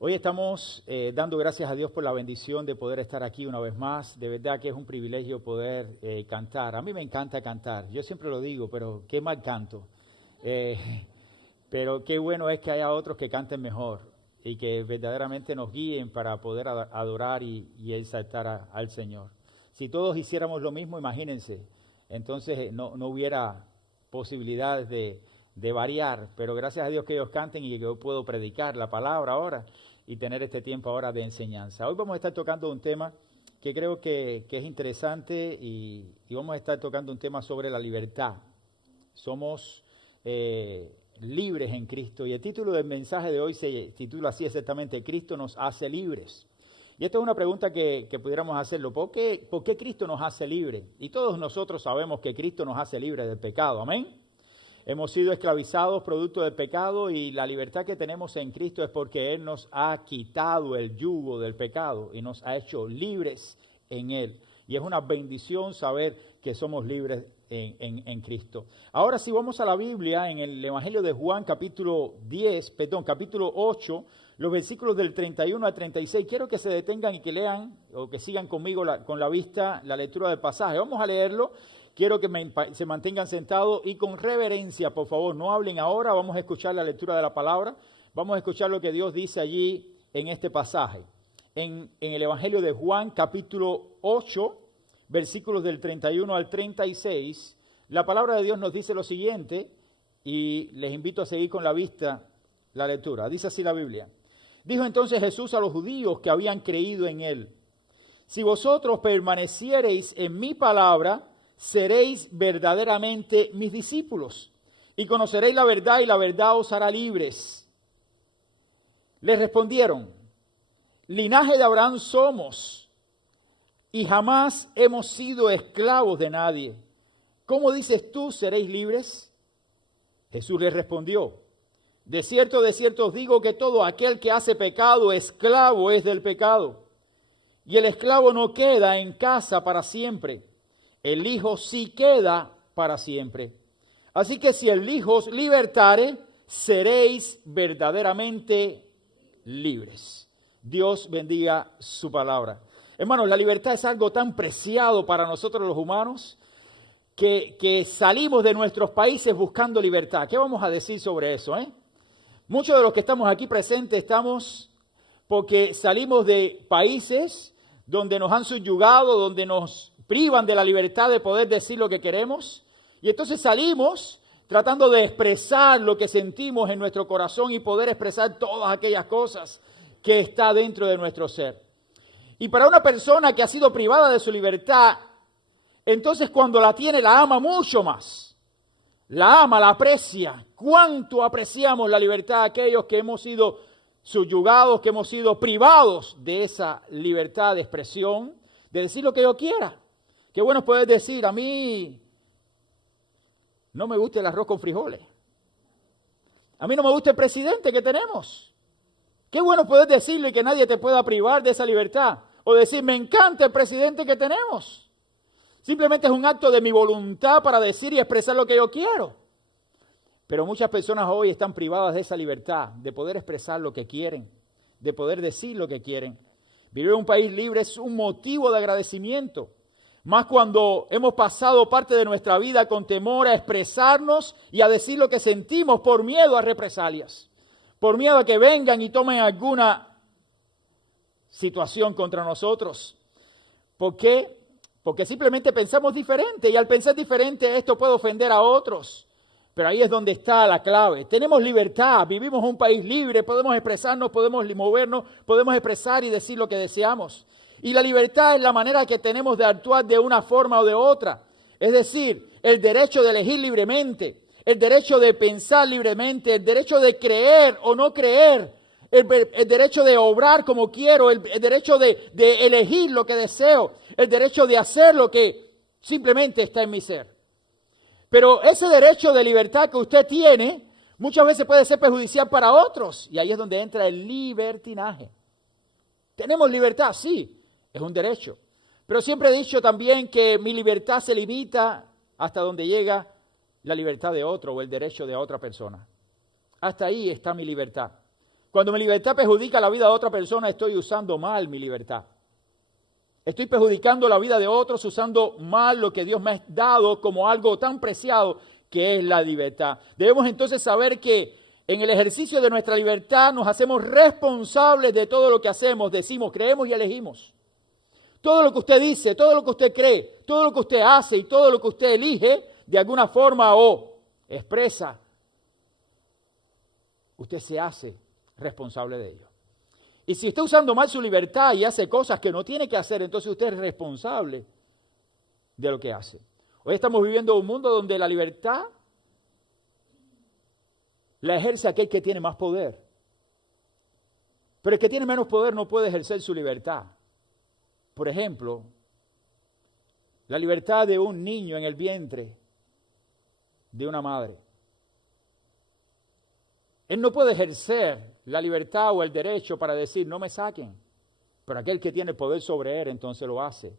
Hoy estamos dando gracias a Dios por la bendición de poder estar aquí una vez más. De verdad que es un privilegio poder cantar. A mí me encanta cantar. Yo siempre lo digo, pero qué mal canto. Eh, pero qué bueno es que haya otros que canten mejor y que verdaderamente nos guíen para poder adorar y exaltar al Señor. Si todos hiciéramos lo mismo, imagínense, entonces no hubiera posibilidades de variar, pero gracias a Dios que ellos canten y que yo puedo predicar la palabra ahora y tener este tiempo ahora de enseñanza. Hoy vamos a estar tocando un tema que creo que es interesante y vamos a estar tocando un tema sobre la libertad. Somos libres en Cristo y el título del mensaje de hoy se titula así exactamente: Cristo nos hace libres. Y esta es una pregunta que pudiéramos hacerlo. ¿Por qué Cristo nos hace libres? Y todos nosotros sabemos que Cristo nos hace libres del pecado. Amén. Hemos sido esclavizados producto del pecado y la libertad que tenemos en Cristo es porque Él nos ha quitado el yugo del pecado y nos ha hecho libres en Él. Y es una bendición saber que somos libres en Cristo. Ahora si vamos a la Biblia, en el Evangelio de Juan capítulo 8, los versículos del 31 al 36, quiero que se detengan y que lean o que sigan conmigo con la vista la lectura del pasaje. Vamos a leerlo. Quiero que se mantengan sentados y con reverencia, por favor, no hablen ahora. Vamos a escuchar la lectura de la palabra. Vamos a escuchar lo que Dios dice allí en este pasaje. En el Evangelio de Juan, capítulo 8, versículos del 31 al 36, la palabra de Dios nos dice lo siguiente, y les invito a seguir con la vista la lectura. Dice así la Biblia. Dijo entonces Jesús a los judíos que habían creído en Él: si vosotros permaneciereis en mi palabra, seréis verdaderamente mis discípulos, y conoceréis la verdad, y la verdad os hará libres. Les respondieron: linaje de Abraham somos, y jamás hemos sido esclavos de nadie. ¿Cómo dices tú, seréis libres? Jesús les respondió: de cierto os digo que todo aquel que hace pecado, esclavo es del pecado. Y el esclavo no queda en casa para siempre. El Hijo sí queda para siempre. Así que si el Hijo os libertare, seréis verdaderamente libres. Dios bendiga su palabra. Hermanos, la libertad es algo tan preciado para nosotros los humanos que salimos de nuestros países buscando libertad. ¿Qué vamos a decir sobre eso? Muchos de los que estamos aquí presentes estamos porque salimos de países donde nos han subyugado, donde nos privan de la libertad de poder decir lo que queremos, y entonces salimos tratando de expresar lo que sentimos en nuestro corazón y poder expresar todas aquellas cosas que está dentro de nuestro ser. Y para una persona que ha sido privada de su libertad, entonces cuando la tiene la ama mucho más, la ama, la aprecia. ¿Cuánto apreciamos la libertad aquellos que hemos sido subyugados, que hemos sido privados de esa libertad de expresión, de decir lo que yo quiera? Qué bueno es poder decir: a mí no me gusta el arroz con frijoles. A mí no me gusta el presidente que tenemos. Qué bueno poder decirlo y que nadie te pueda privar de esa libertad. O decir: me encanta el presidente que tenemos. Simplemente es un acto de mi voluntad para decir y expresar lo que yo quiero. Pero muchas personas hoy están privadas de esa libertad, de poder expresar lo que quieren, de poder decir lo que quieren. Vivir en un país libre es un motivo de agradecimiento. Más cuando hemos pasado parte de nuestra vida con temor a expresarnos y a decir lo que sentimos por miedo a represalias, por miedo a que vengan y tomen alguna situación contra nosotros. ¿Por qué? Porque simplemente pensamos diferente, y al pensar diferente esto puede ofender a otros. Pero ahí es donde está la clave. Tenemos libertad, vivimos en un país libre, podemos expresarnos, podemos movernos, podemos expresar y decir lo que deseamos. Y la libertad es la manera que tenemos de actuar de una forma o de otra. Es decir, el derecho de elegir libremente, el derecho de pensar libremente, el derecho de creer o no creer, el derecho de obrar como quiero, el derecho de elegir lo que deseo, el derecho de hacer lo que simplemente está en mi ser. Pero ese derecho de libertad que usted tiene muchas veces puede ser perjudicial para otros, y ahí es donde entra el libertinaje. ¿Tenemos libertad? Sí, es un derecho. Pero siempre he dicho también que mi libertad se limita hasta donde llega la libertad de otro o el derecho de otra persona. Hasta ahí está mi libertad. Cuando mi libertad perjudica la vida de otra persona, estoy usando mal mi libertad. Estoy perjudicando la vida de otros, usando mal lo que Dios me ha dado como algo tan preciado que es la libertad. Debemos entonces saber que en el ejercicio de nuestra libertad nos hacemos responsables de todo lo que hacemos, decimos, creemos y elegimos. Todo lo que usted dice, todo lo que usted cree, todo lo que usted hace y todo lo que usted elige, de alguna forma o expresa, usted se hace responsable de ello. Y si está usando mal su libertad y hace cosas que no tiene que hacer, entonces usted es responsable de lo que hace. Hoy estamos viviendo un mundo donde la libertad la ejerce aquel que tiene más poder. Pero el que tiene menos poder no puede ejercer su libertad. Por ejemplo, la libertad de un niño en el vientre de una madre. Él no puede ejercer la libertad o el derecho para decir, no me saquen. Pero aquel que tiene poder sobre él, entonces lo hace.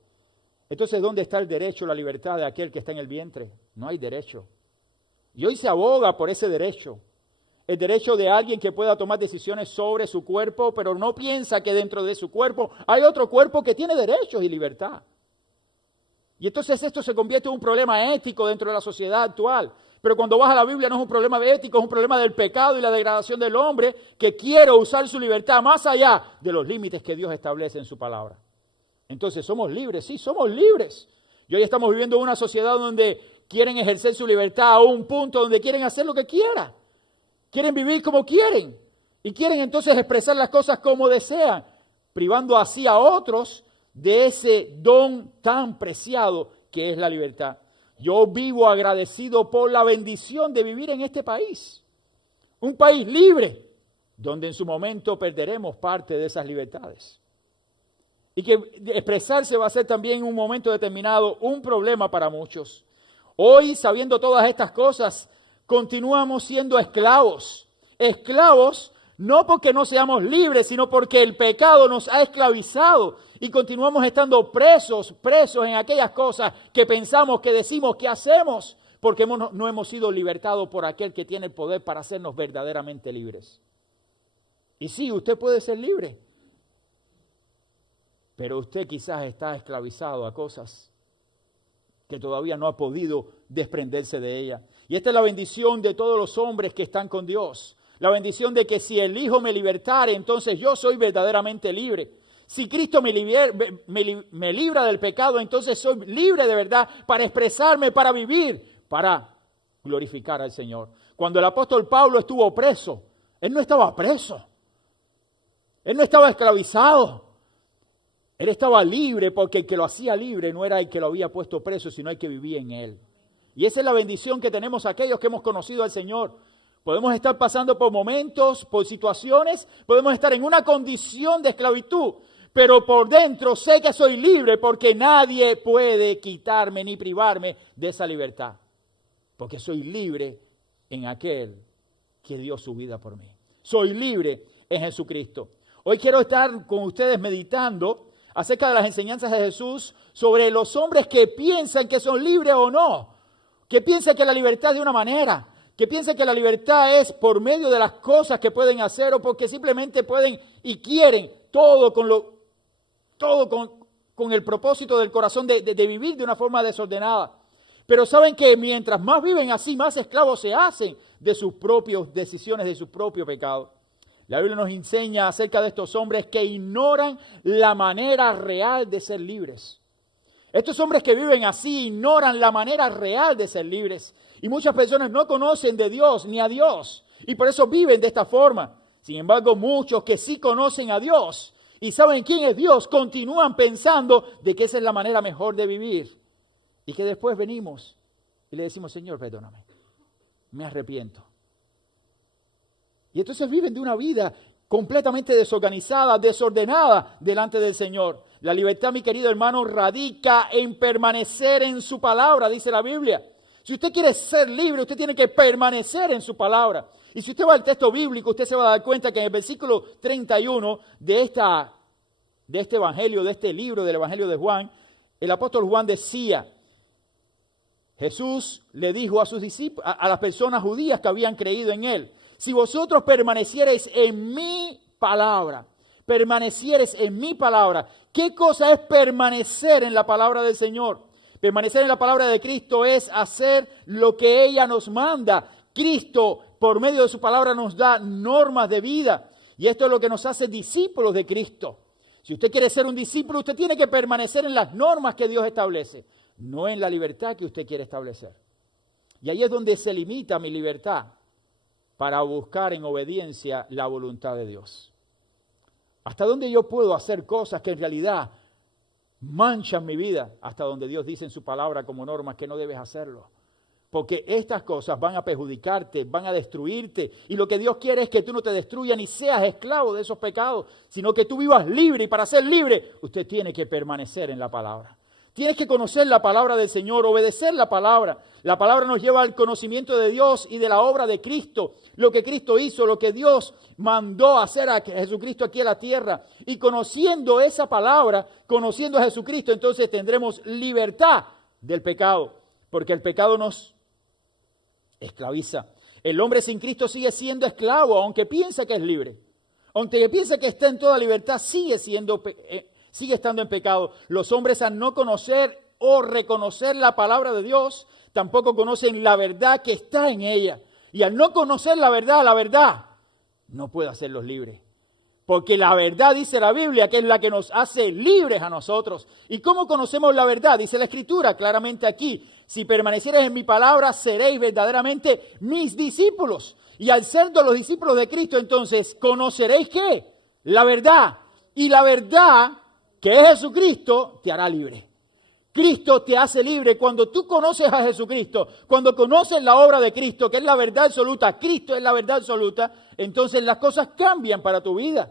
Entonces, ¿dónde está el derecho, la libertad de aquel que está en el vientre? No hay derecho. Y hoy se aboga por ese derecho. El derecho de alguien que pueda tomar decisiones sobre su cuerpo, pero no piensa que dentro de su cuerpo hay otro cuerpo que tiene derechos y libertad. Y entonces esto se convierte en un problema ético dentro de la sociedad actual. Pero cuando vas a la Biblia no es un problema ético, es un problema del pecado y la degradación del hombre que quiere usar su libertad más allá de los límites que Dios establece en su palabra. Entonces, ¿somos libres? Sí, somos libres. Y hoy estamos viviendo una sociedad donde quieren ejercer su libertad a un punto donde quieren hacer lo que quieran. Quieren vivir como quieren. Y quieren entonces expresar las cosas como desean, privando así a otros de ese don tan preciado que es la libertad. Yo vivo agradecido por la bendición de vivir en este país. Un país libre, donde en su momento perderemos parte de esas libertades. Y que expresarse va a ser también en un momento determinado un problema para muchos. Hoy, sabiendo todas estas cosas, continuamos siendo esclavos. Esclavos no porque no seamos libres, sino porque el pecado nos ha esclavizado y continuamos estando presos en aquellas cosas que pensamos, que decimos, que hacemos, porque no hemos sido libertados por aquel que tiene el poder para hacernos verdaderamente libres. Y sí, usted puede ser libre, pero usted quizás está esclavizado a cosas que todavía no ha podido desprenderse de ella. Y esta es la bendición de todos los hombres que están con Dios. La bendición de que si el Hijo me libertare, entonces yo soy verdaderamente libre. Si Cristo me libra del pecado, entonces soy libre de verdad para expresarme, para vivir, para glorificar al Señor. Cuando el apóstol Pablo estuvo preso, él no estaba preso. Él no estaba esclavizado. Él estaba libre porque el que lo hacía libre no era el que lo había puesto preso, sino el que vivía en él. Y esa es la bendición que tenemos aquellos que hemos conocido al Señor. Podemos estar pasando por momentos, por situaciones, podemos estar en una condición de esclavitud, pero por dentro sé que soy libre porque nadie puede quitarme ni privarme de esa libertad. Porque soy libre en aquel que dio su vida por mí. Soy libre en Jesucristo. Hoy quiero estar con ustedes meditando acerca de las enseñanzas de Jesús sobre los hombres que piensan que son libres o no, que piensan que la libertad es de una manera, que piensan que la libertad es por medio de las cosas que pueden hacer o porque simplemente pueden y quieren todo con el propósito del corazón de vivir de una forma desordenada. Pero saben que mientras más viven así, más esclavos se hacen de sus propias decisiones, de su propio pecado. La Biblia nos enseña acerca de estos hombres que ignoran la manera real de ser libres. Estos hombres que viven así ignoran la manera real de ser libres. Y muchas personas no conocen de Dios ni a Dios. Y por eso viven de esta forma. Sin embargo, muchos que sí conocen a Dios y saben quién es Dios, continúan pensando de que esa es la manera mejor de vivir. Y que después venimos y le decimos, Señor, perdóname, me arrepiento. Y entonces viven de una vida completamente desorganizada, desordenada delante del Señor. La libertad, mi querido hermano, radica en permanecer en su palabra, dice la Biblia. Si usted quiere ser libre, usted tiene que permanecer en su palabra. Y si usted va al texto bíblico, usted se va a dar cuenta que en el versículo 31 de este evangelio, de este libro del evangelio de Juan, el apóstol Juan decía, Jesús le dijo a sus discípulos, a las personas judías que habían creído en él, Si vosotros permaneciereis en mi palabra, permaneciereis en mi palabra. ¿Qué cosa es permanecer en la palabra del Señor? Permanecer en la palabra de Cristo es hacer lo que ella nos manda. Cristo, por medio de su palabra, nos da normas de vida. Y esto es lo que nos hace discípulos de Cristo. Si usted quiere ser un discípulo, usted tiene que permanecer en las normas que Dios establece, no en la libertad que usted quiere establecer. Y ahí es donde se limita mi libertad para buscar en obediencia la voluntad de Dios. ¿Hasta dónde yo puedo hacer cosas que en realidad manchan mi vida? Hasta donde Dios dice en su palabra como normas que no debes hacerlo. Porque estas cosas van a perjudicarte, van a destruirte. Y lo que Dios quiere es que tú no te destruyas ni seas esclavo de esos pecados, sino que tú vivas libre. Y para ser libre, usted tiene que permanecer en la palabra. Tienes que conocer la palabra del Señor, obedecer la palabra. La palabra nos lleva al conocimiento de Dios y de la obra de Cristo. Lo que Cristo hizo, lo que Dios mandó hacer a Jesucristo aquí en la tierra. Y conociendo esa palabra, conociendo a Jesucristo, entonces tendremos libertad del pecado. Porque el pecado nos esclaviza. El hombre sin Cristo sigue siendo esclavo, aunque piensa que es libre. Aunque piensa que está en toda libertad, sigue estando en pecado. Los hombres, al no conocer o reconocer la palabra de Dios, tampoco conocen la verdad que está en ella. Y al no conocer la verdad no puede hacerlos libres. Porque la verdad, dice la Biblia, que es la que nos hace libres a nosotros. ¿Y cómo conocemos la verdad? Dice la Escritura claramente aquí. Si permaneciereis en mi palabra, seréis verdaderamente mis discípulos. Y al ser de los discípulos de Cristo, entonces, ¿conoceréis qué? La verdad. Y la verdad, que es Jesucristo, te hará libre. Cristo te hace libre cuando tú conoces a Jesucristo, cuando conoces la obra de Cristo, que es la verdad absoluta. Cristo es la verdad absoluta. Entonces las cosas cambian para tu vida.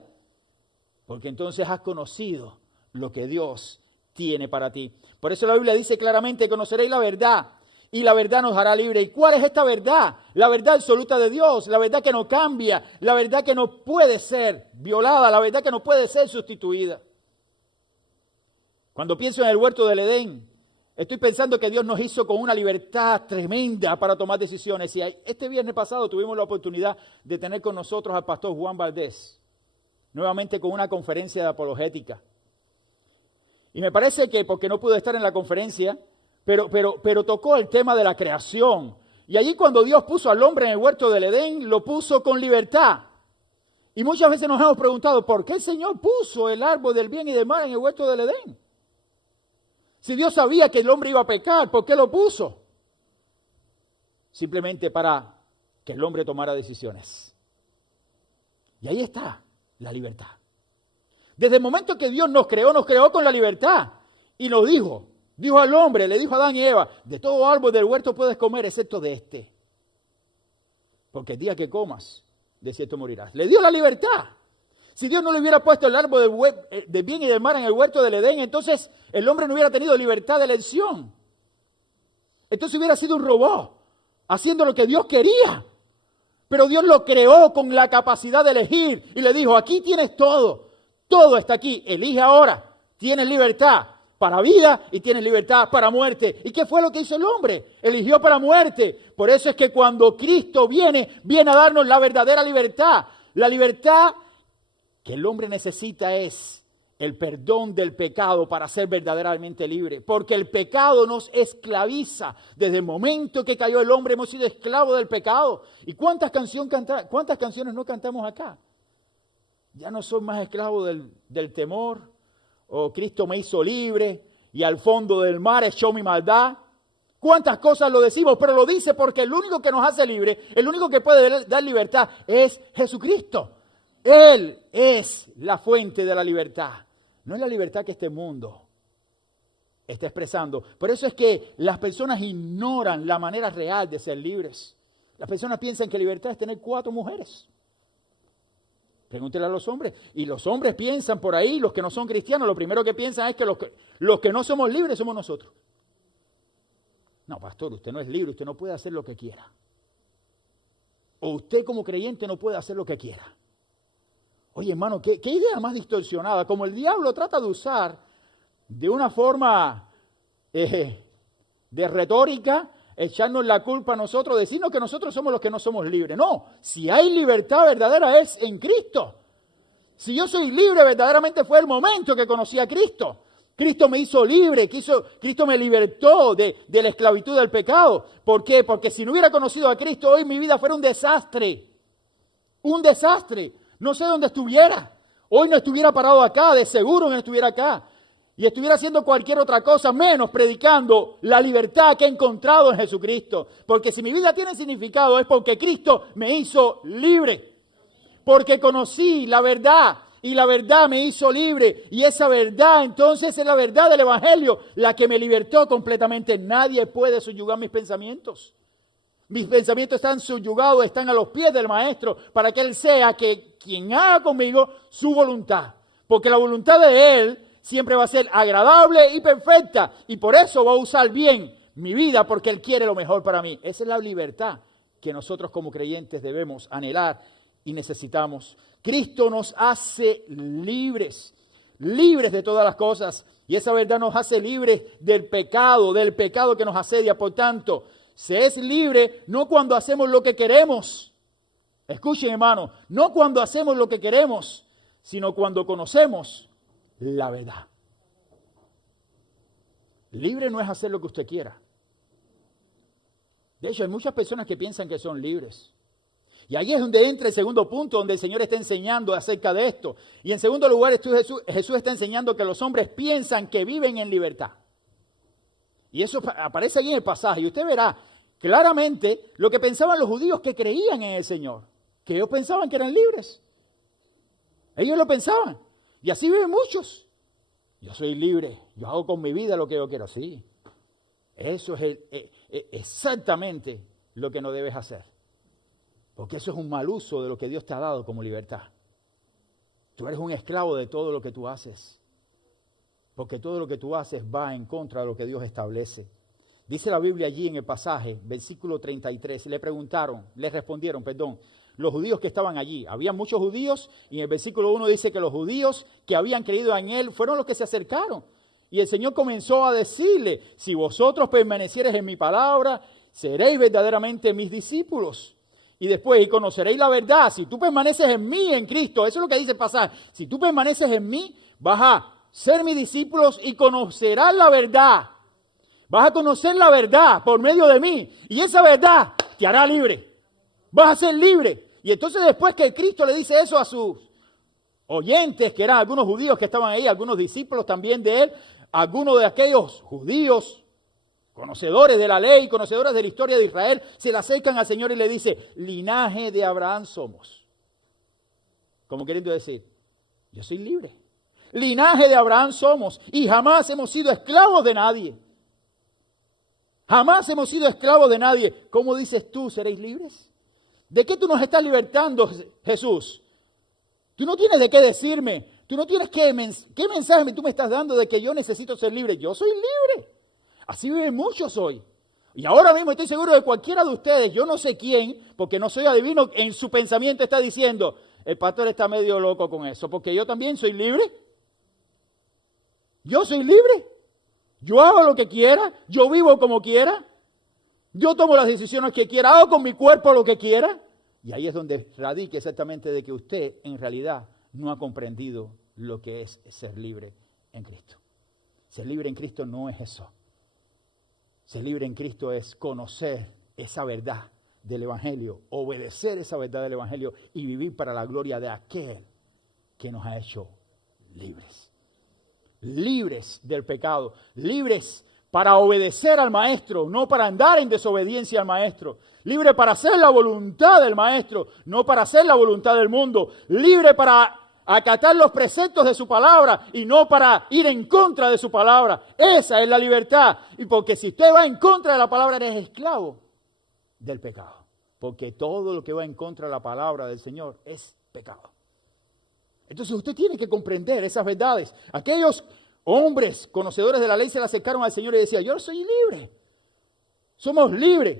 Porque entonces has conocido lo que Dios tiene para ti. Por eso la Biblia dice claramente, conoceréis la verdad y la verdad nos hará libre. ¿Y cuál es esta verdad? La verdad absoluta de Dios, la verdad que no cambia, la verdad que no puede ser violada, la verdad que no puede ser sustituida. Cuando pienso en el huerto del Edén, estoy pensando que Dios nos hizo con una libertad tremenda para tomar decisiones. Y este viernes pasado tuvimos la oportunidad de tener con nosotros al pastor Juan Valdés, nuevamente con una conferencia de apologética. Y me parece que, porque no pude estar en la conferencia, pero tocó el tema de la creación. Y allí cuando Dios puso al hombre en el huerto del Edén, lo puso con libertad. Y muchas veces nos hemos preguntado, ¿por qué el Señor puso el árbol del bien y del mal en el huerto del Edén? Si Dios sabía que el hombre iba a pecar, ¿por qué lo puso? Simplemente para que el hombre tomara decisiones. Y ahí está la libertad. Desde el momento que Dios nos creó con la libertad. Y nos dijo al hombre, le dijo a Adán y Eva, de todo árbol del huerto puedes comer, excepto de este. Porque el día que comas, de cierto morirás. Le dio la libertad. Si Dios no le hubiera puesto el árbol de bien y del mal en el huerto del Edén, entonces el hombre no hubiera tenido libertad de elección. Entonces hubiera sido un robot, haciendo lo que Dios quería. Pero Dios lo creó con la capacidad de elegir y le dijo, aquí tienes todo, todo está aquí, elige ahora, tienes libertad para vida y tienes libertad para muerte. ¿Y qué fue lo que hizo el hombre? Eligió para muerte. Por eso es que cuando Cristo viene a darnos la verdadera libertad. La libertad que el hombre necesita es el perdón del pecado para ser verdaderamente libre. Porque el pecado nos esclaviza. Desde el momento que cayó el hombre hemos sido esclavos del pecado. ¿Y cuántas canciones no cantamos acá? Ya no soy más esclavo del temor. O Cristo me hizo libre y al fondo del mar echó mi maldad. ¿Cuántas cosas lo decimos? Pero lo dice porque el único que nos hace libre, el único que puede dar libertad es Jesucristo. Él es la fuente de la libertad. No es la libertad que este mundo está expresando. Por eso es que las personas ignoran la manera real de ser libres. Las personas piensan que libertad es tener 4 mujeres. Pregúntele a los hombres. Y los hombres piensan por ahí, los que no son cristianos, lo primero que piensan es que los que no somos libres somos nosotros. No, pastor, usted no es libre, usted no puede hacer lo que quiera. O usted como creyente no puede hacer lo que quiera. Oye, hermano, ¿qué idea más distorsionada? Como el diablo trata de usar de una forma de retórica echarnos la culpa a nosotros, decirnos que nosotros somos los que no somos libres. No, si hay libertad verdadera es en Cristo. Si yo soy libre, verdaderamente fue el momento que conocí a Cristo. Cristo me hizo libre, Cristo me libertó de la esclavitud del pecado. ¿Por qué? Porque si no hubiera conocido a Cristo, hoy mi vida fuera un desastre. Un desastre. No sé dónde estuviera. Hoy no estuviera parado acá, de seguro no estuviera acá. Y estuviera haciendo cualquier otra cosa, menos predicando la libertad que he encontrado en Jesucristo. Porque si mi vida tiene significado es porque Cristo me hizo libre. Porque conocí la verdad y la verdad me hizo libre. Y esa verdad entonces es la verdad del Evangelio, la que me libertó completamente. Nadie puede subyugar mis pensamientos. Mis pensamientos están subyugados, están a los pies del Maestro para que Él sea quien haga conmigo su voluntad. Porque la voluntad de Él siempre va a ser agradable y perfecta. Y por eso va a usar bien mi vida porque Él quiere lo mejor para mí. Esa es la libertad que nosotros como creyentes debemos anhelar y necesitamos. Cristo nos hace libres de todas las cosas. Y esa verdad nos hace libres del pecado que nos asedia. Por tanto, se es libre no cuando hacemos lo que queremos. Escuchen, hermano, no cuando hacemos lo que queremos, sino cuando conocemos la verdad. Libre no es hacer lo que usted quiera. De hecho, hay muchas personas que piensan que son libres. Y ahí es donde entra el segundo punto, donde el Señor está enseñando acerca de esto. Y en segundo lugar, Jesús está enseñando que los hombres piensan que viven en libertad. Y eso aparece ahí en el pasaje. Y usted verá claramente lo que pensaban los judíos que creían en el Señor. Que ellos pensaban que eran libres. Ellos lo pensaban. Y así viven muchos. Yo soy libre. Yo hago con mi vida lo que yo quiero. Sí. Eso es exactamente lo que no debes hacer. Porque eso es un mal uso de lo que Dios te ha dado como libertad. Tú eres un esclavo de todo lo que tú haces. Porque todo lo que tú haces va en contra de lo que Dios establece. Dice la Biblia allí en el pasaje, versículo 33, les respondieron, los judíos que estaban allí. Había muchos judíos y en el versículo 1 dice que los judíos que habían creído en Él fueron los que se acercaron. Y el Señor comenzó a decirle, si vosotros permaneciereis en mi palabra, seréis verdaderamente mis discípulos. Y después, y conoceréis la verdad. Si tú permaneces en mí, en Cristo, eso es lo que dice el pasaje. Si tú permaneces en mí, vas a ser mis discípulos y conocerás la verdad. Vas a conocer la verdad por medio de mí. Y esa verdad te hará libre. Vas a ser libre. Y entonces después que Cristo le dice eso a sus oyentes, que eran algunos judíos que estaban ahí, algunos discípulos también de Él, algunos de aquellos judíos conocedores de la ley, conocedores de la historia de Israel, se le acercan al Señor y le dice, linaje de Abraham somos. Como queriendo decir, yo soy libre. Linaje de Abraham somos y jamás hemos sido esclavos de nadie. Jamás hemos sido esclavos de nadie. ¿Cómo dices tú, seréis libres? ¿De qué tú nos estás libertando, Jesús? Tú no tienes de qué decirme. Tú no tienes ¿qué mensaje tú me estás dando de que yo necesito ser libre? Yo soy libre. Así viven muchos hoy. Y ahora mismo estoy seguro de cualquiera de ustedes, yo no sé quién, porque no soy adivino, en su pensamiento está diciendo, el pastor está medio loco con eso, porque yo también soy libre. Yo soy libre. Yo hago lo que quiera, yo vivo como quiera, yo tomo las decisiones que quiera, hago con mi cuerpo lo que quiera. Y ahí es donde radica exactamente de que usted en realidad no ha comprendido lo que es ser libre en Cristo. Ser libre en Cristo no es eso. Ser libre en Cristo es conocer esa verdad del Evangelio, obedecer esa verdad del Evangelio y vivir para la gloria de aquel que nos ha hecho libres. Libres del pecado, libres para obedecer al Maestro, no para andar en desobediencia al Maestro. Libre para hacer la voluntad del Maestro, no para hacer la voluntad del mundo. Libre para acatar los preceptos de su palabra y no para ir en contra de su palabra. Esa es la libertad. Y porque si usted va en contra de la palabra, eres esclavo del pecado. Porque todo lo que va en contra de la palabra del Señor es pecado. Entonces usted tiene que comprender esas verdades. Aquellos hombres conocedores de la ley se le acercaron al Señor y decían, yo soy libre. Somos libres.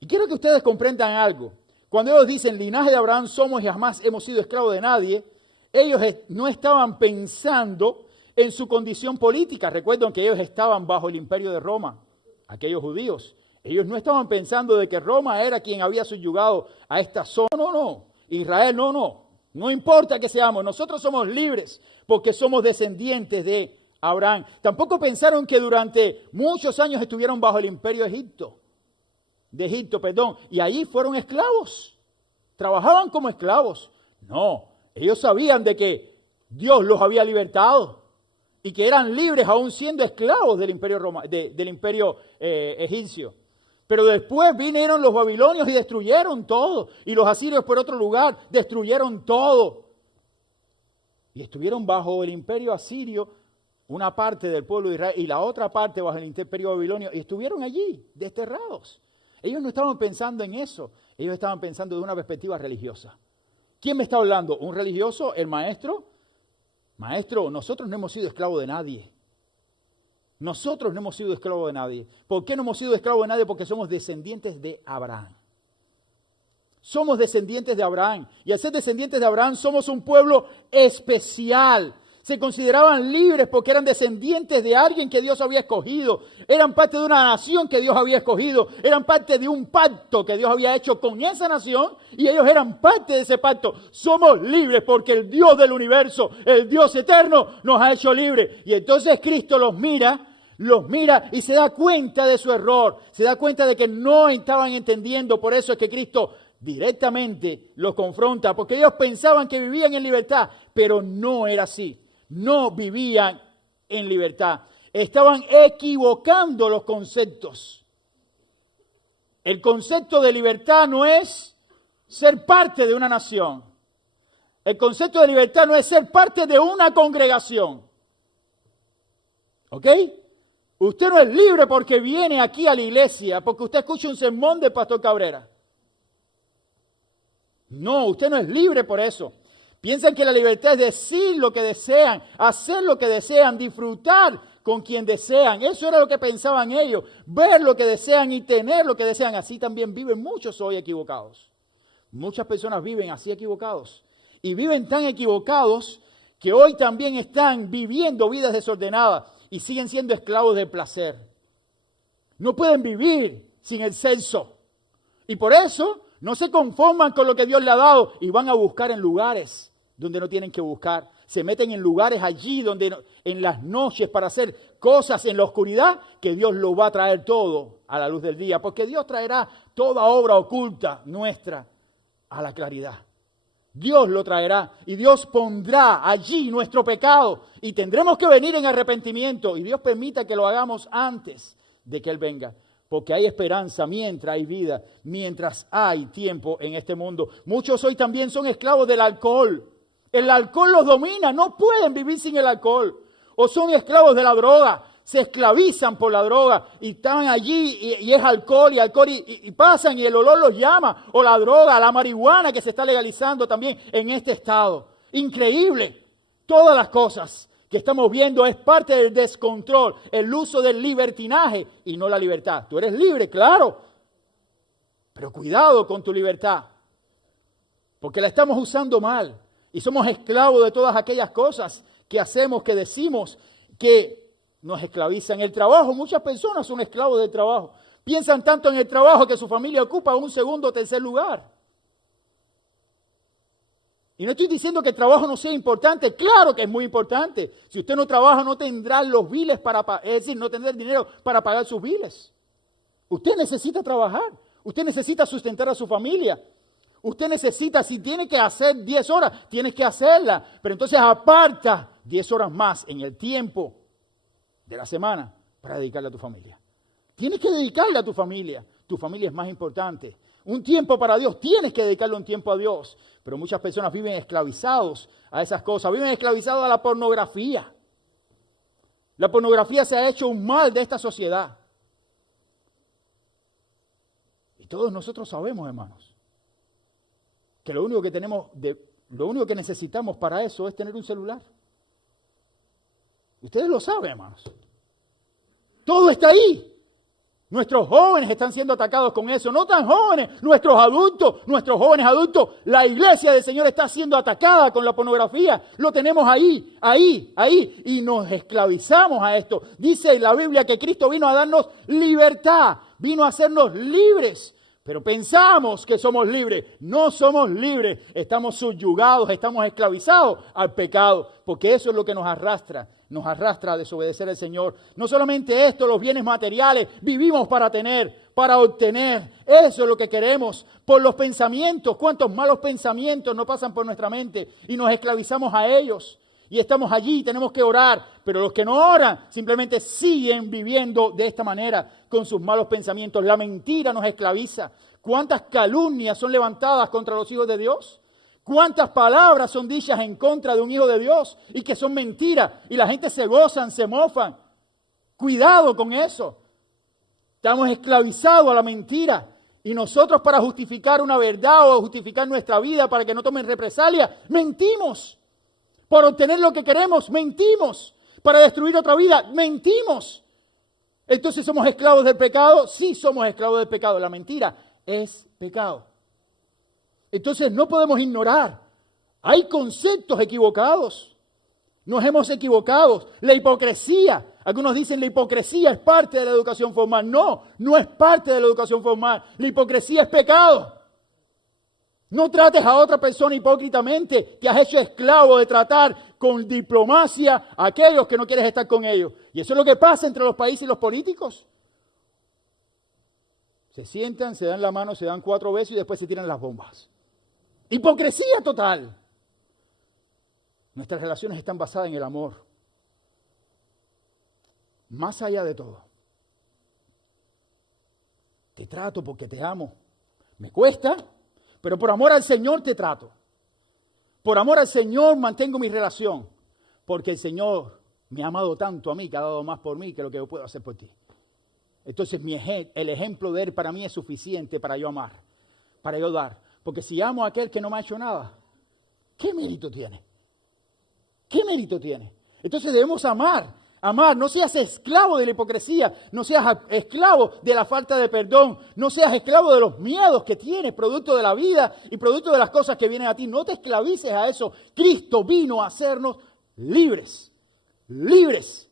Y quiero que ustedes comprendan algo. Cuando ellos dicen, linaje de Abraham somos y jamás hemos sido esclavos de nadie, ellos no estaban pensando en su condición política. Recuerden que ellos estaban bajo el imperio de Roma, aquellos judíos. Ellos no estaban pensando de que Roma era quien había subyugado a esta zona. No. Israel, no. No importa que seamos, nosotros somos libres porque somos descendientes de Abraham. Tampoco pensaron que durante muchos años estuvieron bajo el imperio de Egipto, y allí fueron esclavos. Trabajaban como esclavos. No, ellos sabían de que Dios los había libertado y que eran libres aún siendo esclavos del imperio egipcio. Pero después vinieron los babilonios y destruyeron todo. Y los asirios por otro lugar destruyeron todo. Y estuvieron bajo el imperio asirio, una parte del pueblo de Israel y la otra parte bajo el imperio babilonio. Y estuvieron allí, desterrados. Ellos no estaban pensando en eso. Ellos estaban pensando de una perspectiva religiosa. ¿Quién me está hablando? ¿Un religioso? ¿El maestro? Maestro, nosotros no hemos sido esclavos de nadie. Nosotros no hemos sido esclavos de nadie. ¿Por qué no hemos sido esclavos de nadie? Porque somos descendientes de Abraham. Somos descendientes de Abraham. Y al ser descendientes de Abraham somos un pueblo especial. Se consideraban libres porque eran descendientes de alguien que Dios había escogido. Eran parte de una nación que Dios había escogido. Eran parte de un pacto que Dios había hecho con esa nación. Y ellos eran parte de ese pacto. Somos libres porque el Dios del universo, el Dios eterno, nos ha hecho libres. Y entonces Cristo los mira y se da cuenta de su error. Se da cuenta de que no estaban entendiendo. Por eso es que Cristo directamente los confronta. Porque ellos pensaban que vivían en libertad, pero no era así. No vivían en libertad. Estaban equivocando los conceptos. El concepto de libertad no es ser parte de una nación. El concepto de libertad no es ser parte de una congregación. ¿Ok? Usted no es libre porque viene aquí a la iglesia, porque usted escucha un sermón del pastor Cabrera. No, usted no es libre por eso. Piensan que la libertad es decir lo que desean, hacer lo que desean, disfrutar con quien desean. Eso era lo que pensaban ellos, ver lo que desean y tener lo que desean. Así también viven muchos hoy equivocados. Muchas personas viven así equivocados. Y viven tan equivocados que hoy también están viviendo vidas desordenadas y siguen siendo esclavos del placer. No pueden vivir sin el sexo. Y por eso no se conforman con lo que Dios le ha dado y van a buscar en lugares donde no tienen que buscar. Se meten en lugares allí donde en las noches para hacer cosas en la oscuridad que Dios lo va a traer todo a la luz del día. Porque Dios traerá toda obra oculta nuestra a la claridad. Dios lo traerá y Dios pondrá allí nuestro pecado y tendremos que venir en arrepentimiento y Dios permita que lo hagamos antes de que Él venga. Porque hay esperanza mientras hay vida, mientras hay tiempo en este mundo. Muchos hoy también son esclavos del alcohol. El alcohol los domina, no pueden vivir sin el alcohol. O son esclavos de la droga, se esclavizan por la droga y están allí y es alcohol y pasan y el olor los llama. O la droga, la marihuana que se está legalizando también en este estado. Increíble. Todas las cosas que estamos viendo es parte del descontrol, el uso del libertinaje y no la libertad. Tú eres libre, claro, pero cuidado con tu libertad, porque la estamos usando mal y somos esclavos de todas aquellas cosas que hacemos, que decimos, que nos esclavizan. El trabajo, muchas personas son esclavos del trabajo. Piensan tanto en el trabajo que su familia ocupa un segundo o tercer lugar. Y no estoy diciendo que el trabajo no sea importante, claro que es muy importante. Si usted no trabaja no tendrá los biles es decir, no tendrá el dinero para pagar sus biles. Usted necesita trabajar, usted necesita sustentar a su familia. Usted necesita, si tiene que hacer 10 horas, tienes que hacerla. Pero entonces aparta 10 horas más en el tiempo de la semana para dedicarle a tu familia. Tienes que dedicarle a tu familia. Tu familia es más importante. Un tiempo para Dios, tienes que dedicarle un tiempo a Dios. Pero muchas personas viven esclavizados a esas cosas, viven esclavizados a la pornografía. La pornografía se ha hecho un mal de esta sociedad. Y todos nosotros sabemos, hermanos, que lo único que necesitamos para eso es tener un celular. Ustedes lo saben, hermanos. Todo está ahí. Nuestros jóvenes están siendo atacados con eso, no tan jóvenes, nuestros jóvenes adultos, la iglesia del Señor está siendo atacada con la pornografía, lo tenemos ahí, y nos esclavizamos a esto. Dice la Biblia que Cristo vino a darnos libertad, vino a hacernos libres. Pero pensamos que somos libres. No somos libres. Estamos subyugados, estamos esclavizados al pecado. Porque eso es lo que nos arrastra. Nos arrastra a desobedecer al Señor. No solamente esto, los bienes materiales. Vivimos para tener, para obtener. Eso es lo que queremos. Por los pensamientos. ¿Cuántos malos pensamientos no pasan por nuestra mente? Y nos esclavizamos a ellos. Y estamos allí, tenemos que orar, pero los que no oran simplemente siguen viviendo de esta manera con sus malos pensamientos. La mentira nos esclaviza. ¿Cuántas calumnias son levantadas contra los hijos de Dios? ¿Cuántas palabras son dichas en contra de un hijo de Dios y que son mentiras? Y la gente se gozan, se mofan. Cuidado con eso. Estamos esclavizados a la mentira. Y nosotros para justificar una verdad o justificar nuestra vida para que no tomen represalia, mentimos. Por obtener lo que queremos, mentimos. Para destruir otra vida, mentimos. Entonces, ¿somos esclavos del pecado? Sí, somos esclavos del pecado. La mentira es pecado. Entonces, no podemos ignorar. Hay conceptos equivocados. Nos hemos equivocado. La hipocresía. Algunos dicen la hipocresía es parte de la educación formal. No, no es parte de la educación formal. La hipocresía es pecado. No trates a otra persona hipócritamente. Te has hecho esclavo de tratar con diplomacia a aquellos que no quieres estar con ellos. Y eso es lo que pasa entre los países y los políticos. Se sientan, se dan la mano, se dan 4 besos y después se tiran las bombas. Hipocresía total. Nuestras relaciones están basadas en el amor. Más allá de todo. Te trato porque te amo. Me cuesta. Pero por amor al Señor te trato. Por amor al Señor mantengo mi relación. Porque el Señor me ha amado tanto a mí, que ha dado más por mí que lo que yo puedo hacer por ti. Entonces el ejemplo de Él para mí es suficiente para yo amar, para yo dar. Porque si amo a aquel que no me ha hecho nada, ¿qué mérito tiene? ¿Qué mérito tiene? Entonces debemos amar. Amar, no seas esclavo de la hipocresía, no seas esclavo de la falta de perdón, no seas esclavo de los miedos que tienes, producto de la vida y producto de las cosas que vienen a ti. No te esclavices a eso. Cristo vino a hacernos libres, libres.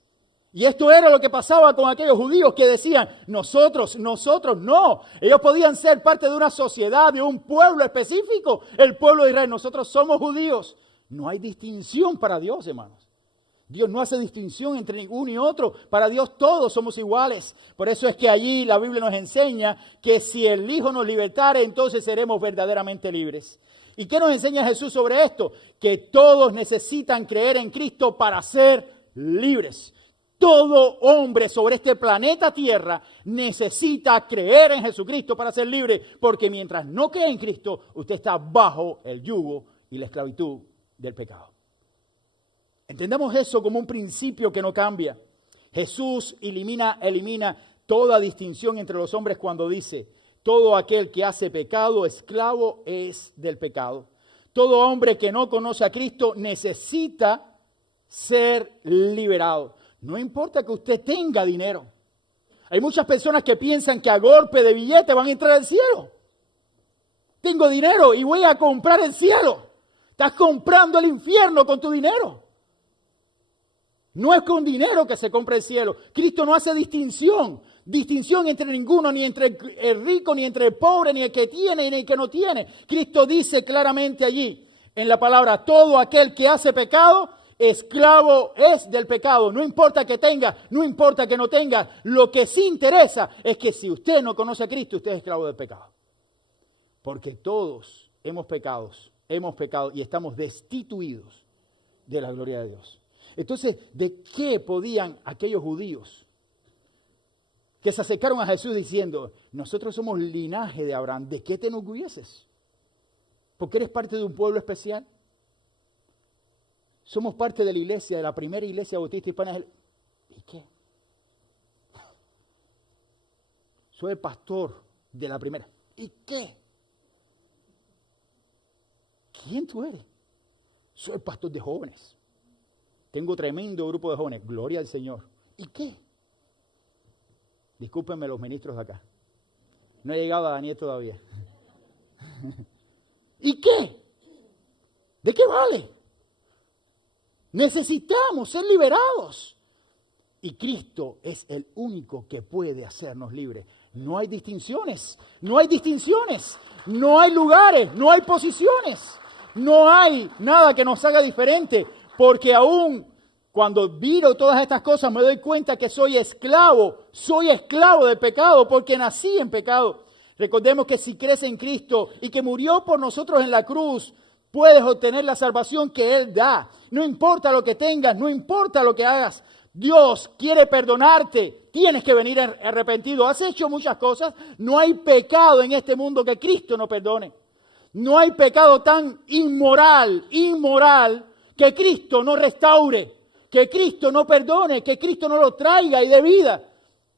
Y esto era lo que pasaba con aquellos judíos que decían, nosotros no. Ellos podían ser parte de una sociedad, de un pueblo específico, el pueblo de Israel. Nosotros somos judíos. No hay distinción para Dios, hermanos. Dios no hace distinción entre ninguno y otro. Para Dios todos somos iguales. Por eso es que allí la Biblia nos enseña que si el Hijo nos libertare, entonces seremos verdaderamente libres. ¿Y qué nos enseña Jesús sobre esto? Que todos necesitan creer en Cristo para ser libres. Todo hombre sobre este planeta Tierra necesita creer en Jesucristo para ser libre. Porque mientras no cree en Cristo, usted está bajo el yugo y la esclavitud del pecado. Entendamos eso como un principio que no cambia. Jesús elimina toda distinción entre los hombres cuando dice, todo aquel que hace pecado, esclavo es del pecado. Todo hombre que no conoce a Cristo necesita ser liberado. No importa que usted tenga dinero. Hay muchas personas que piensan que a golpe de billete van a entrar al cielo. Tengo dinero y voy a comprar el cielo. Estás comprando el infierno con tu dinero. No es con dinero que se compra el cielo. Cristo no hace distinción entre ninguno, ni entre el rico, ni entre el pobre, ni el que tiene, ni el que no tiene. Cristo dice claramente allí, en la palabra, todo aquel que hace pecado, esclavo es del pecado. No importa que tenga, no importa que no tenga. Lo que sí interesa es que si usted no conoce a Cristo, usted es esclavo del pecado. Porque todos hemos pecado y estamos destituidos de la gloria de Dios. Entonces, ¿de qué podían aquellos judíos que se acercaron a Jesús diciendo, nosotros somos linaje de Abraham, ¿de qué te enorgulleces? ¿Porque eres parte de un pueblo especial? Somos parte de la iglesia, de la primera iglesia bautista hispana. ¿Y qué? Soy el pastor de la primera. ¿Y qué? ¿Quién tú eres? Soy el pastor de jóvenes. Tengo tremendo grupo de jóvenes. Gloria al Señor. ¿Y qué? Discúlpenme los ministros de acá. No he llegado a Daniel todavía. ¿Y qué? ¿De qué vale? Necesitamos ser liberados. Y Cristo es el único que puede hacernos libres. no hay distinciones, no hay distinciones, no hay lugares, no hay posiciones, no hay nada que nos haga diferente, porque aún cuando miro todas estas cosas me doy cuenta que soy esclavo del pecado, porque nací en pecado. Recordemos que si crees en Cristo y que murió por nosotros en la cruz, puedes obtener la salvación que Él da. No importa lo que tengas, no importa lo que hagas. Dios quiere perdonarte. Tienes que venir arrepentido. Has hecho muchas cosas. No hay pecado en este mundo que Cristo no perdone. No hay pecado tan inmoral, que Cristo no restaure, que Cristo no perdone, que Cristo no lo traiga y dé vida.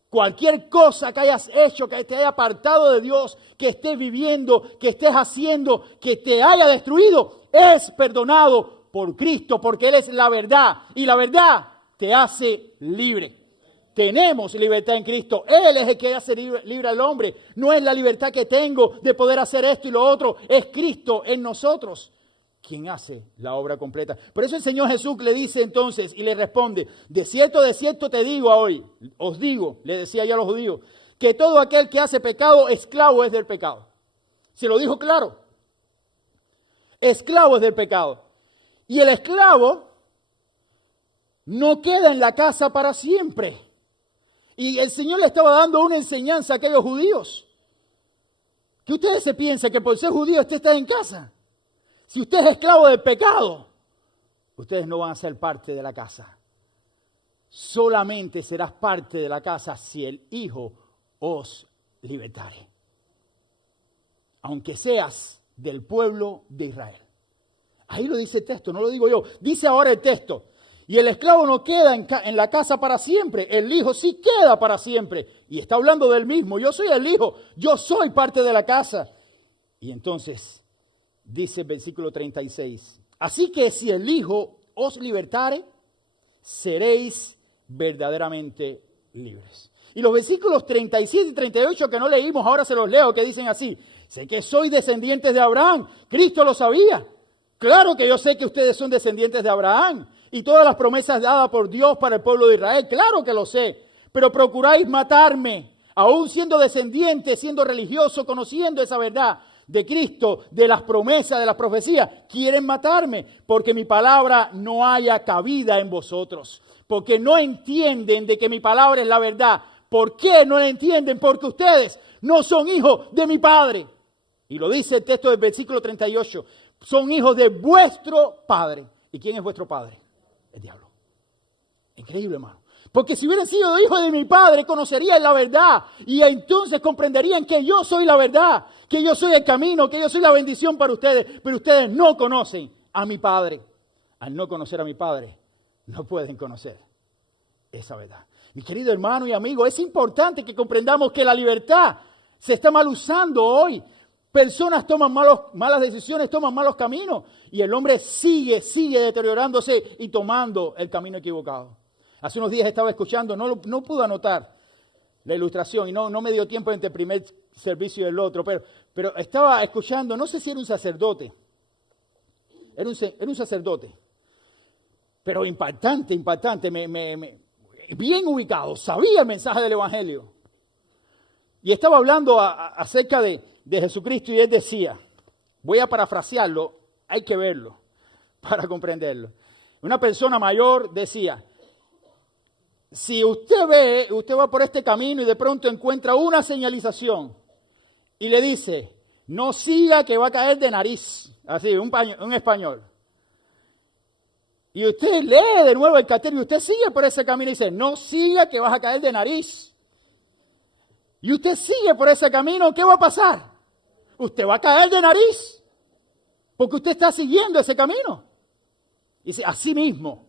Cualquier cosa que hayas hecho, que te haya apartado de Dios, que estés viviendo, que estés haciendo, que te haya destruido, es perdonado por Cristo, porque Él es la verdad. Y la verdad te hace libre. Tenemos libertad en Cristo. Él es el que hace libre al hombre. No es la libertad que tengo de poder hacer esto y lo otro. Es Cristo en nosotros quien hace la obra completa. Por eso el Señor Jesús le dice entonces y le responde: de cierto te digo hoy, os digo, le decía yo a los judíos, que todo aquel que hace pecado, esclavo es del pecado. Se lo dijo claro. Esclavo es del pecado. Y el esclavo no queda en la casa para siempre. Y el Señor le estaba dando una enseñanza a aquellos judíos. Que ustedes se piensan que por ser judío usted está en casa. Si usted es esclavo del pecado, ustedes no van a ser parte de la casa. Solamente serás parte de la casa si el Hijo os libertare. Aunque seas del pueblo de Israel. Ahí lo dice el texto, no lo digo yo. Dice ahora el texto. Y el esclavo no queda en la casa para siempre. El Hijo sí queda para siempre. Y está hablando del mismo. Yo soy el Hijo. Yo soy parte de la casa. Y entonces dice el versículo 36. Así que si el Hijo os libertare, seréis verdaderamente libres. Y los versículos 37 y 38 que no leímos, ahora se los leo, que dicen así. Sé que sois descendientes de Abraham. Cristo lo sabía. Claro que yo sé que ustedes son descendientes de Abraham. Y todas las promesas dadas por Dios para el pueblo de Israel. Claro que lo sé. Pero procuráis matarme. Aún siendo descendiente, siendo religioso, conociendo esa verdad de Cristo, de las promesas, de las profecías, quieren matarme, porque mi palabra no haya cabida en vosotros, porque no entienden de que mi palabra es la verdad. ¿Por qué no la entienden? Porque ustedes no son hijos de mi Padre. Y lo dice el texto del versículo 38, son hijos de vuestro Padre. ¿Y quién es vuestro Padre? El diablo. Increíble, hermano. Porque si hubieran sido hijos de mi Padre, conocerían la verdad y entonces comprenderían que yo soy la verdad, que yo soy el camino, que yo soy la bendición para ustedes. Pero ustedes no conocen a mi Padre. Al no conocer a mi Padre, no pueden conocer esa verdad. Mi querido hermano y amigo, es importante que comprendamos que la libertad se está mal usando hoy. Personas toman malas decisiones, toman malos caminos y el hombre sigue deteriorándose y tomando el camino equivocado. Hace unos días estaba escuchando, no pude anotar la ilustración y no me dio tiempo entre el primer servicio y el otro, pero estaba escuchando, no sé si era un sacerdote, era un sacerdote, pero impactante, bien ubicado, sabía el mensaje del Evangelio. Y estaba hablando acerca de Jesucristo y él decía, voy a parafrasearlo, hay que verlo para comprenderlo. Una persona mayor decía, si usted va por este camino y de pronto encuentra una señalización y le dice, no siga que va a caer de nariz, así, un español. Y usted lee de nuevo el cartel y usted sigue por ese camino y dice, no siga que vas a caer de nariz. Y usted sigue por ese camino, ¿qué va a pasar? Usted va a caer de nariz, porque usted está siguiendo ese camino. Y dice, así mismo.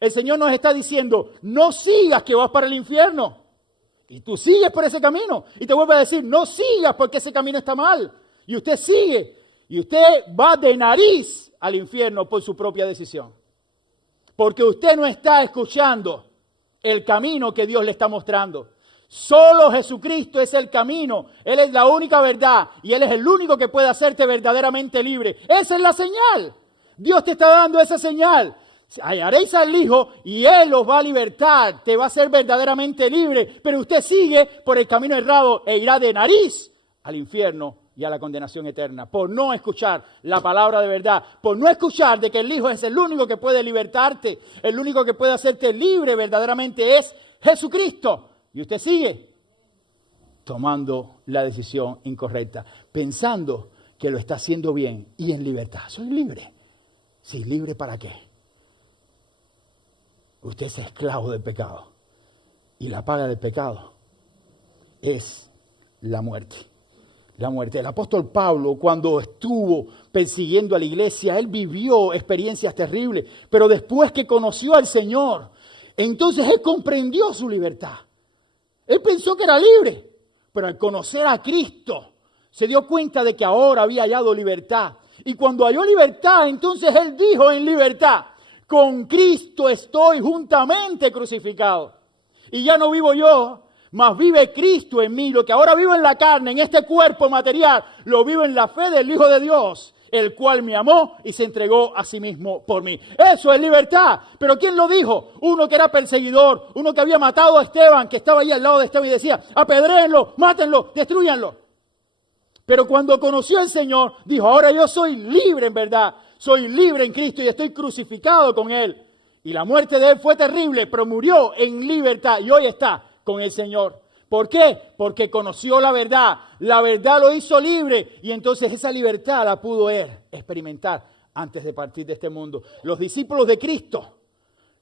El Señor nos está diciendo, no sigas que vas para el infierno. Y tú sigues por ese camino. Y te vuelve a decir, no sigas porque ese camino está mal. Y usted sigue. Y usted va de nariz al infierno por su propia decisión. Porque usted no está escuchando el camino que Dios le está mostrando. Solo Jesucristo es el camino. Él es la única verdad. Y Él es el único que puede hacerte verdaderamente libre. Esa es la señal. Dios te está dando esa señal. Hallaréis al Hijo y Él os va a libertar, te va a hacer verdaderamente libre, pero usted sigue por el camino errado e irá de nariz al infierno y a la condenación eterna, por no escuchar la palabra de verdad, por no escuchar de que el Hijo es el único que puede libertarte, el único que puede hacerte libre verdaderamente es Jesucristo. Y usted sigue tomando la decisión incorrecta, pensando que lo está haciendo bien y en libertad. Soy libre. Sí, ¿libre para qué? Usted es esclavo del pecado. Y la paga del pecado es la muerte. La muerte. El apóstol Pablo, cuando estuvo persiguiendo a la iglesia, él vivió experiencias terribles. Pero después que conoció al Señor, entonces él comprendió su libertad. Él pensó que era libre. Pero al conocer a Cristo, se dio cuenta de que ahora había hallado libertad. Y cuando halló libertad, entonces él dijo en libertad: con Cristo estoy juntamente crucificado. Y ya no vivo yo, mas vive Cristo en mí. Lo que ahora vivo en la carne, en este cuerpo material, lo vivo en la fe del Hijo de Dios, el cual me amó y se entregó a sí mismo por mí. Eso es libertad. Pero ¿quién lo dijo? Uno que era perseguidor, uno que había matado a Esteban, que estaba ahí al lado de Esteban y decía: apedréenlo, mátenlo, destrúyanlo. Pero cuando conoció al Señor, dijo: ahora yo soy libre en verdad. Soy libre en Cristo y estoy crucificado con Él. Y la muerte de Él fue terrible, pero murió en libertad y hoy está con el Señor. ¿Por qué? Porque conoció la verdad. La verdad lo hizo libre y entonces esa libertad la pudo él experimentar antes de partir de este mundo. Los discípulos de Cristo,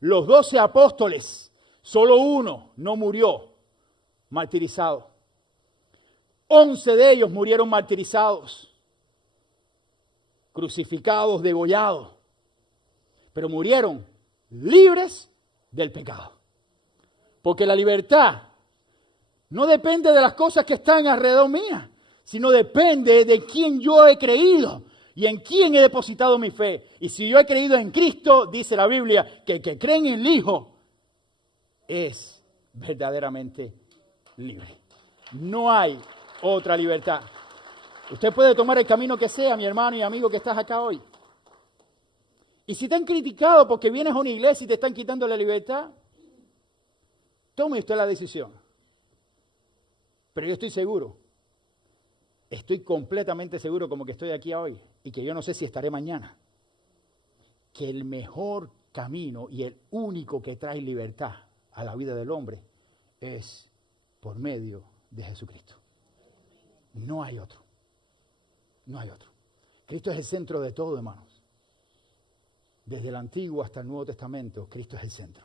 los 12 apóstoles, solo uno no murió martirizado. 11 de ellos murieron martirizados, crucificados, degollados, pero murieron libres del pecado. Porque la libertad no depende de las cosas que están alrededor mía, sino depende de quién yo he creído y en quién he depositado mi fe. Y si yo he creído en Cristo, dice la Biblia, que el que cree en el Hijo es verdaderamente libre. No hay otra libertad. Usted puede tomar el camino que sea, mi hermano y amigo que estás acá hoy. Y si te han criticado porque vienes a una iglesia y te están quitando la libertad, tome usted la decisión. Pero yo estoy seguro, estoy completamente seguro, como que estoy aquí hoy y que yo no sé si estaré mañana, que el mejor camino y el único que trae libertad a la vida del hombre es por medio de Jesucristo. No hay otro. No hay otro. Cristo es el centro de todo, hermanos. Desde el Antiguo hasta el Nuevo Testamento, Cristo es el centro.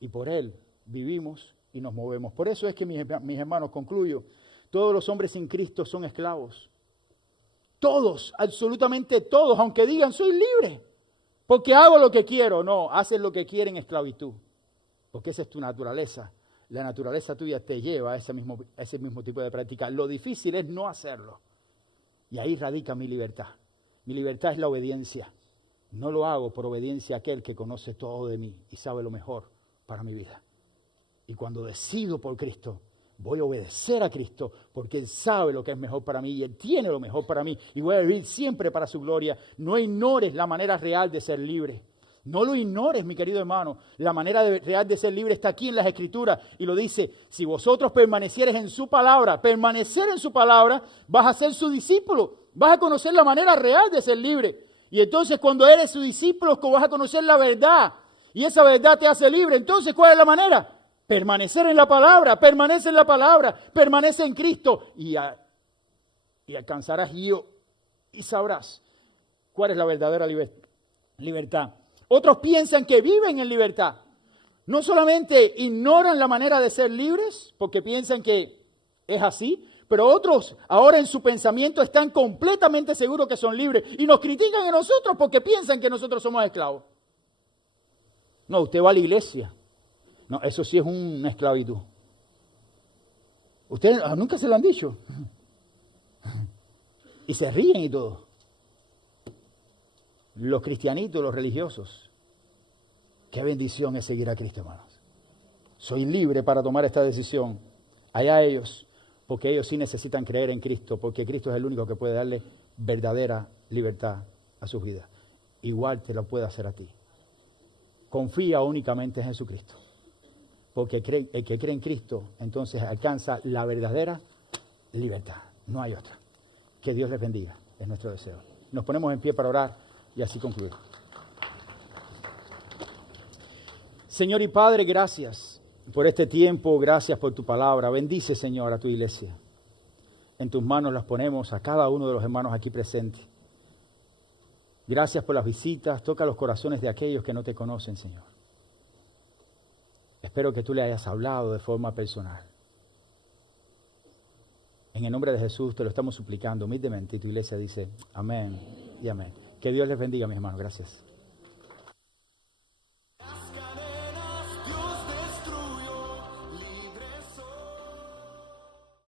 Y por Él vivimos y nos movemos. Por eso es que, mis hermanos, concluyo, todos los hombres sin Cristo son esclavos. Todos, absolutamente todos, aunque digan: soy libre, porque hago lo que quiero. No, haces lo que quieren en esclavitud, porque esa es tu naturaleza. La naturaleza tuya te lleva a ese mismo tipo de práctica. Lo difícil es no hacerlo. Y ahí radica mi libertad. Mi libertad es la obediencia. No lo hago por obediencia a aquel que conoce todo de mí y sabe lo mejor para mi vida. Y cuando decido por Cristo, voy a obedecer a Cristo porque Él sabe lo que es mejor para mí y Él tiene lo mejor para mí. Y voy a vivir siempre para su gloria. No ignores la manera real de ser libre. No lo ignores, mi querido hermano. La manera real de ser libre está aquí en las Escrituras. Y lo dice: si vosotros permanecieres en su palabra, permanecer en su palabra, vas a ser su discípulo. Vas a conocer la manera real de ser libre. Y entonces cuando eres su discípulo, vas a conocer la verdad. Y esa verdad te hace libre. Entonces, ¿cuál es la manera? Permanecer en la palabra. Permanece en la palabra. Permanece en Cristo. Y alcanzarás y sabrás cuál es la verdadera libertad. Otros piensan que viven en libertad. No solamente ignoran la manera de ser libres, porque piensan que es así, pero otros ahora en su pensamiento están completamente seguros que son libres y nos critican a nosotros porque piensan que nosotros somos esclavos. No, usted va a la iglesia. No, eso sí es una esclavitud. Ustedes nunca se lo han dicho. Y se ríen y todo. Los cristianitos, los religiosos. Qué bendición es seguir a Cristo, hermanos. Soy libre para tomar esta decisión. Allá ellos, porque ellos sí necesitan creer en Cristo, porque Cristo es el único que puede darle verdadera libertad a sus vidas. Igual te lo puede hacer a ti. confía únicamente en Jesucristo. Porque el que cree en Cristo, entonces alcanza la verdadera libertad. No hay otra. Que Dios les bendiga, es nuestro deseo. Nos ponemos en pie para orar y así concluir. Señor y Padre, gracias por este tiempo, gracias por tu palabra. Bendice, Señor, a tu iglesia. En tus manos las ponemos a cada uno de los hermanos aquí presentes. Gracias por las visitas, toca los corazones de aquellos que no te conocen, Señor. Espero que tú le hayas hablado de forma personal. En el nombre de Jesús te lo estamos suplicando humildemente y tu iglesia dice amén y amén. Que Dios les bendiga, mis hermanos. Gracias.